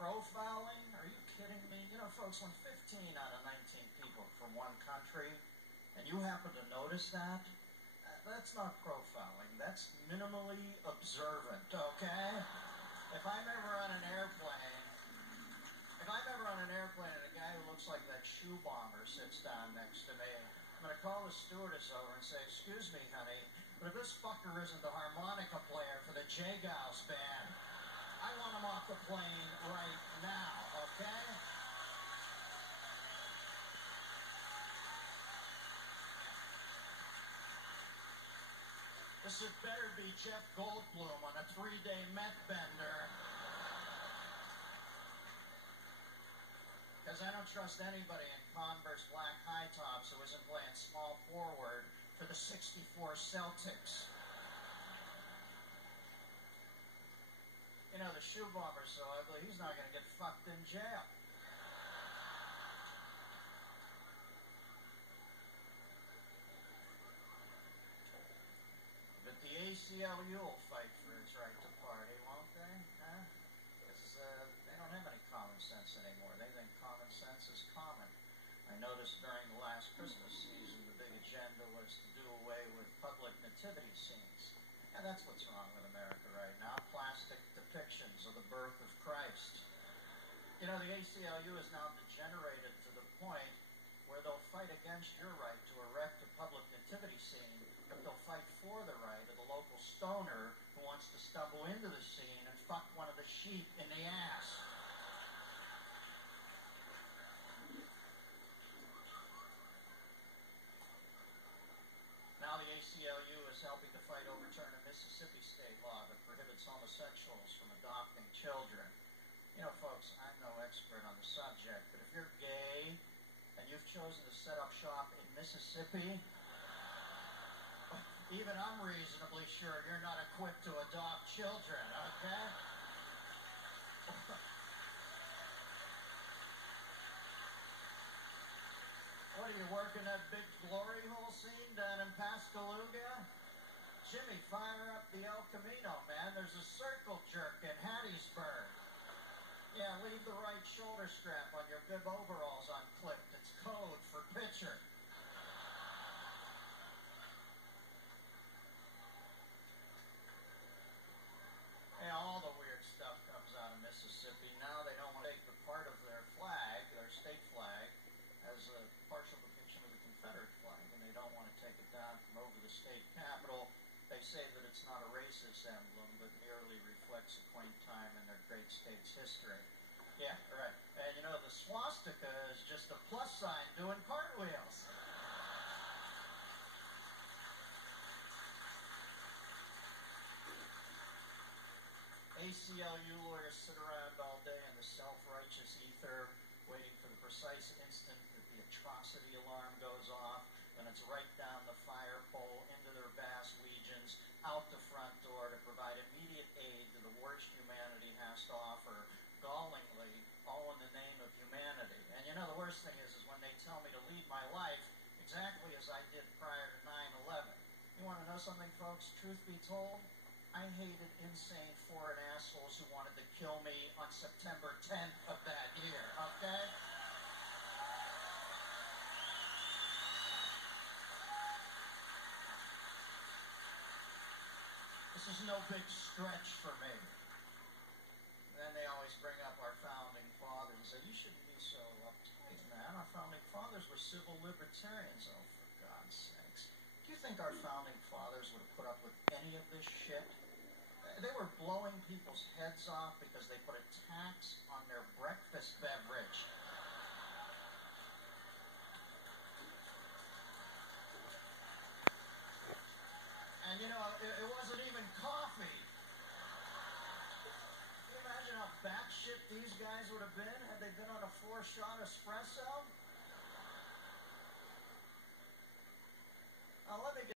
profiling? Are you kidding me? You know, folks, when 15 out of 19 people from one country, and you happen to notice that, that's not profiling. That's minimally observant, okay? If I'm ever on an airplane, and a guy who looks like that shoe bomber sits down next to me, I'm going to call the stewardess over and say, "Excuse me, honey, but if this fucker isn't the harmonica player for the J-Gauss band, I want him off the plane right now, okay?" This had better be Jeff Goldblum on a 3-day meth bender. Because I don't trust anybody in Converse black high tops who isn't playing small forward for the '64 Celtics. You know, the shoe bomber's so ugly, he's not going to get fucked in jail. But the ACLU will fight for its right to party, won't they? Huh? Because they don't have any common sense anymore. They think common sense is common. I noticed during the last Christmas season, the big agenda was to do away with public nativity scenes. And that's what's wrong with America right now. Plastic depictions of the birth of Christ. You know, the ACLU is now degenerated to the point where they'll fight against your right to erect a public nativity scene, but they'll fight for the right of the local stoner who wants to stumble into the scene and fuck one of the sheep in the ass. Now the ACLU is helping to fight overturn a Mississippi state law that prohibits homosexuals from adopting children. You know, folks, I'm no expert on the subject, but if you're gay and you've chosen to set up shop in Mississippi, even I'm reasonably sure you're not equipped to adopt children, okay? What are you working that big glory hole scene down in Pascagoula? Jimmy, fire up the El Camino, man. There's a circle jerk in Hattiesburg. Yeah, leave the right shoulder strap on your bib overalls unclipped. It's code for pitcher. Yeah, all the weird stuff comes out of Mississippi. Now they don't want to take the part of their flag, their state flag, as a partial depiction of the Confederate flag, and they don't want to take it down from over the state capitol. They say that it's not a racist emblem, but merely reflects a quaint time in their great state's history. Yeah, right. And you know, the swastika is just a plus sign doing cartwheels. ACLU lawyers sit around all day in the self-righteous ether, waiting for the precise instant that the atrocity alarm goes off, and it's right down the fire pole into their vast legions, out the front door to provide immediate aid to the worst humanity has to offer, gallingly, all in the name of humanity. And you know, the worst thing is when they tell me to lead my life exactly as I did prior to 9/11. You want to know something, folks? Truth be told, I hated insane foreign assholes who wanted to kill me on September 10th of that year, okay? This is no big stretch for me. And then they always bring up our founding fathers and say, "You shouldn't be so uptight, man. Our founding fathers were civil libertarians." Oh, for God's sakes. Do you think our founding fathers would have put up with any of this shit? They were blowing people's heads off because they put a tax on their breakfast beverage. And you know, it wasn't even coffee. Can you imagine how batshit these guys would have been had they been on a 4-shot espresso?